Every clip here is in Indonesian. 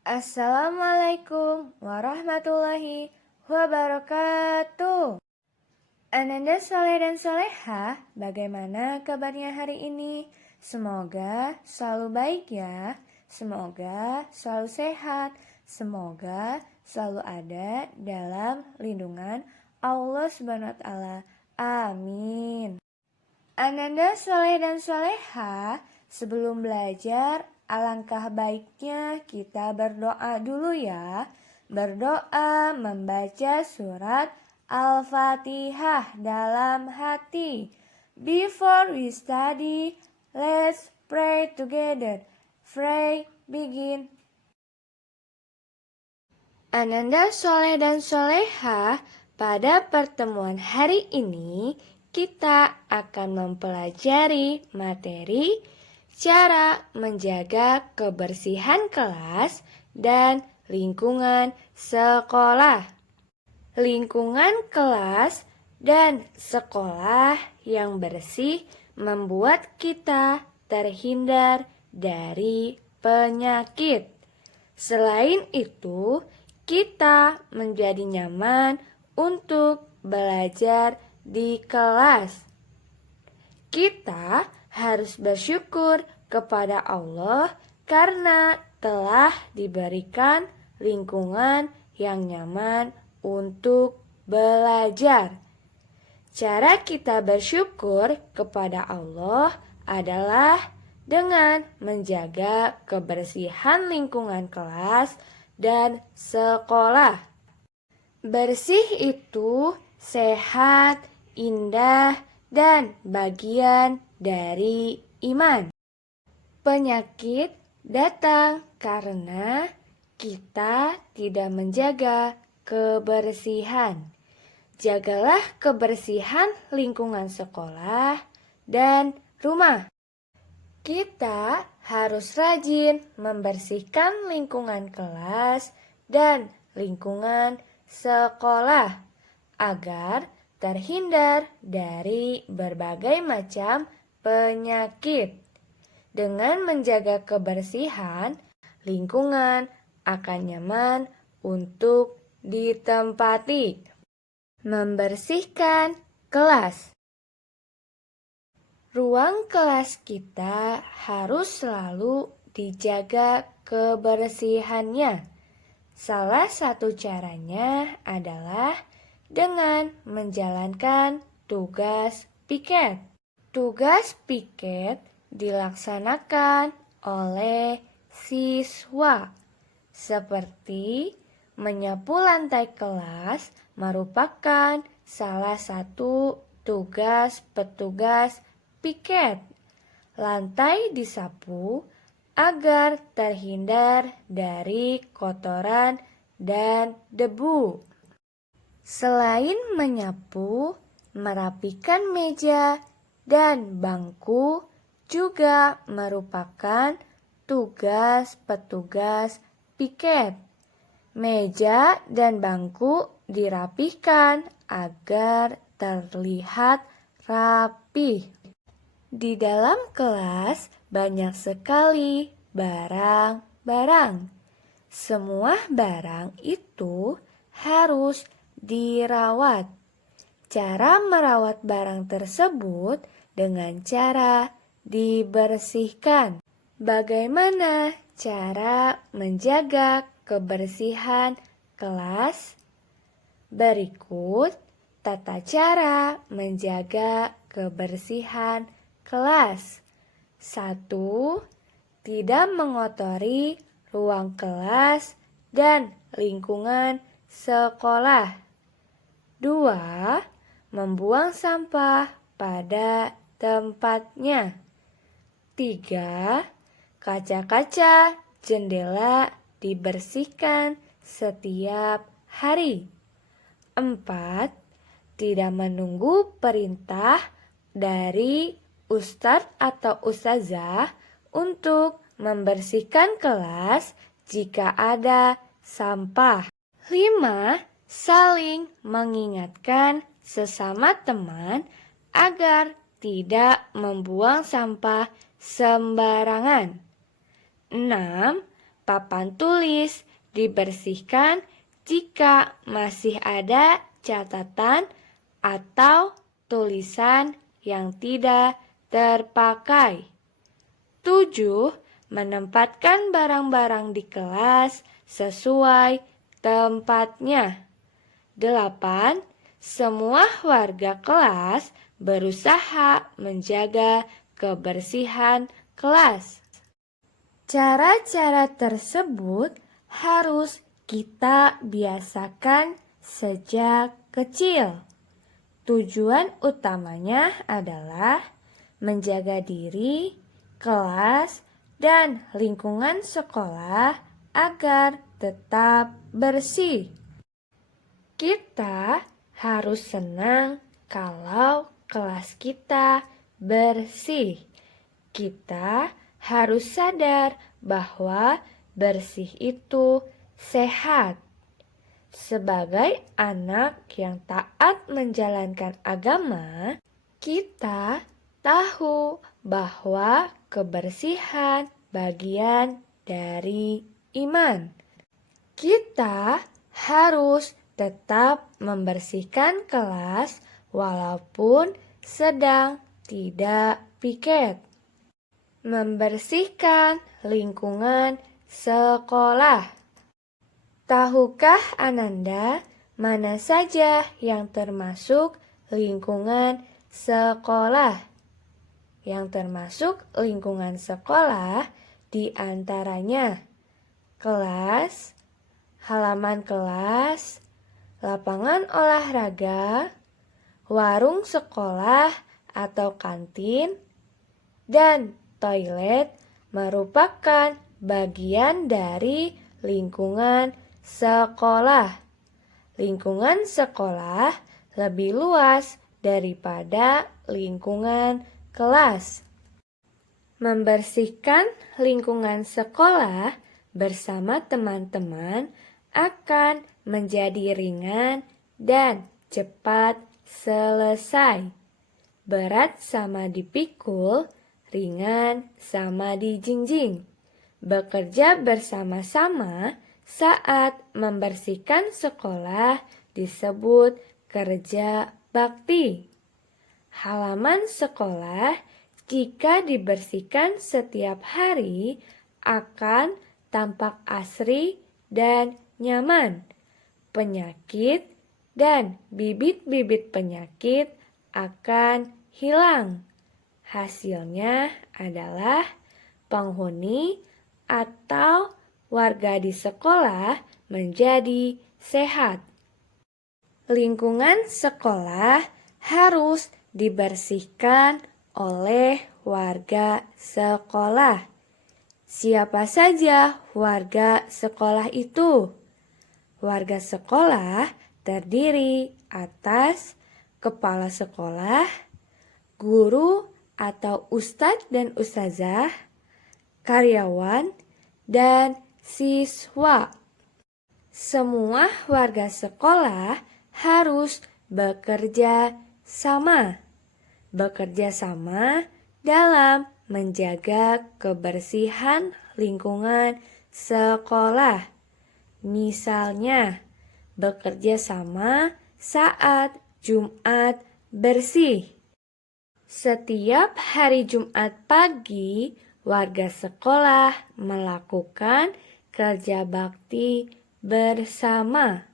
Assalamualaikum warahmatullahi wabarakatuh. Ananda soleh dan soleha, bagaimana kabarnya hari ini? Semoga selalu baik ya. Semoga selalu sehat. Semoga selalu ada dalam lindungan Allah Subhanahu wa taala. Amin. Ananda soleh dan soleha, sebelum belajar, alangkah baiknya kita berdoa dulu ya. Berdoa membaca surat Al-Fatihah dalam hati. Before we study, let's pray together. Pray, begin. Ananda soleh dan soleha, pada pertemuan hari ini kita akan mempelajari materi cara menjaga kebersihan kelas dan lingkungan sekolah. Lingkungan kelas dan sekolah yang bersih membuat kita terhindar dari penyakit. Selain itu, kita menjadi nyaman untuk belajar di kelas. Kita harus bersyukur kepada Allah karena telah diberikan lingkungan yang nyaman untuk belajar. Cara kita bersyukur kepada Allah adalah dengan menjaga kebersihan lingkungan kelas dan sekolah. Bersih itu sehat, indah, dan bagian dari iman. Penyakit datang karena kita tidak menjaga kebersihan. Jagalah kebersihan lingkungan sekolah dan rumah. Kita harus rajin membersihkan lingkungan kelas dan lingkungan sekolah agar terhindar dari berbagai macam penyakit. Dengan menjaga kebersihan, lingkungan akan nyaman untuk ditempati. Membersihkan kelas. Ruang kelas kita harus selalu dijaga kebersihannya. Salah satu caranya adalah dengan menjalankan tugas piket. Tugas piket dilaksanakan oleh siswa, seperti menyapu lantai kelas merupakan salah satu tugas petugas piket. Lantai disapu agar terhindar dari kotoran dan debu. Selain menyapu, merapikan meja dan bangku juga merupakan tugas petugas piket. Meja dan bangku dirapihkan agar terlihat rapi. Di dalam kelas banyak sekali barang-barang. Semua barang itu harus dirawat. Cara merawat barang tersebut dengan cara dibersihkan. Bagaimana cara menjaga kebersihan kelas? Berikut tata cara menjaga kebersihan kelas. 1. Tidak mengotori ruang kelas dan lingkungan sekolah. 2. Membuang sampah pada tempatnya. 3. Kaca-kaca jendela dibersihkan setiap hari. 4. Tidak menunggu perintah dari ustadz atau ustazah untuk membersihkan kelas jika ada sampah. 5. Saling mengingatkan sesama teman agar tidak membuang sampah sembarangan. 6. papan tulis dibersihkan jika masih ada catatan atau tulisan yang tidak terpakai. 7. Menempatkan barang-barang di kelas sesuai tempatnya. 8. Semua warga kelas berusaha menjaga kebersihan kelas. Cara-cara tersebut harus kita biasakan sejak kecil. Tujuan utamanya adalah menjaga diri, kelas, dan lingkungan sekolah agar tetap bersih. Kita harus senang kalau kelas kita bersih. Kita harus sadar bahwa bersih itu sehat. Sebagai anak yang taat menjalankan agama, kita tahu bahwa kebersihan bagian dari iman. Kita harus tetap membersihkan kelas walaupun sedang tidak piket. Membersihkan lingkungan sekolah. Tahukah Ananda mana saja yang termasuk lingkungan sekolah? Yang termasuk lingkungan sekolah di antaranya kelas, halaman kelas, lapangan olahraga, warung sekolah atau kantin, dan toilet merupakan bagian dari lingkungan sekolah. Lingkungan sekolah lebih luas daripada lingkungan kelas. Membersihkan lingkungan sekolah bersama teman-teman akan menjadi ringan dan cepat selesai. Berat sama dipikul, ringan sama dijinjing. Bekerja bersama-sama saat membersihkan sekolah disebut kerja bakti. Halaman sekolah jika dibersihkan setiap hari akan tampak asri dan nyaman. Penyakit dan bibit-bibit penyakit akan hilang. Hasilnya adalah penghuni atau warga di sekolah menjadi sehat. Lingkungan sekolah harus dibersihkan oleh warga sekolah. Siapa saja warga sekolah itu? Warga sekolah terdiri atas kepala sekolah, guru atau ustadz dan ustazah, karyawan, dan siswa. Semua warga sekolah harus bekerja sama. Bekerja sama dalam menjaga kebersihan lingkungan sekolah. Misalnya, bekerja sama saat Jumat bersih. Setiap hari Jumat pagi, warga sekolah melakukan kerja bakti bersama.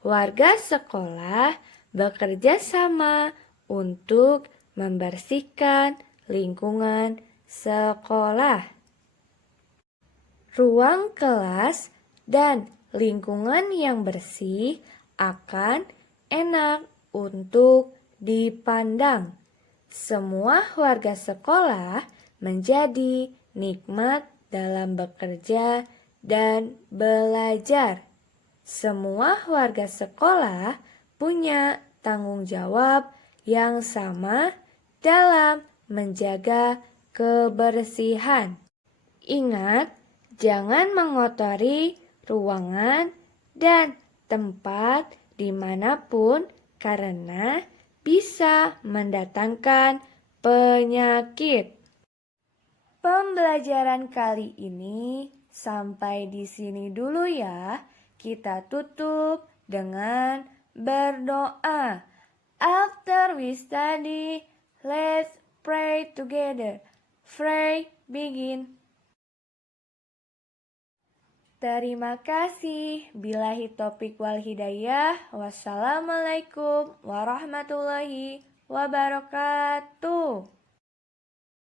Warga sekolah bekerja sama untuk membersihkan lingkungan sekolah. Ruang kelas dan lingkungan yang bersih akan enak untuk dipandang. Semua warga sekolah menjadi nikmat dalam bekerja dan belajar. Semua warga sekolah punya tanggung jawab yang sama dalam menjaga kebersihan. Ingat, jangan mengotori ruangan dan tempat dimanapun karena bisa mendatangkan penyakit. Pembelajaran kali ini Sampai di sini dulu ya. Kita tutup dengan berdoa. After we study, let's pray together. Pray begin. Terima kasih. Billahi taufiq wal hidayah. Wassalamualaikum warahmatullahi wabarakatuh.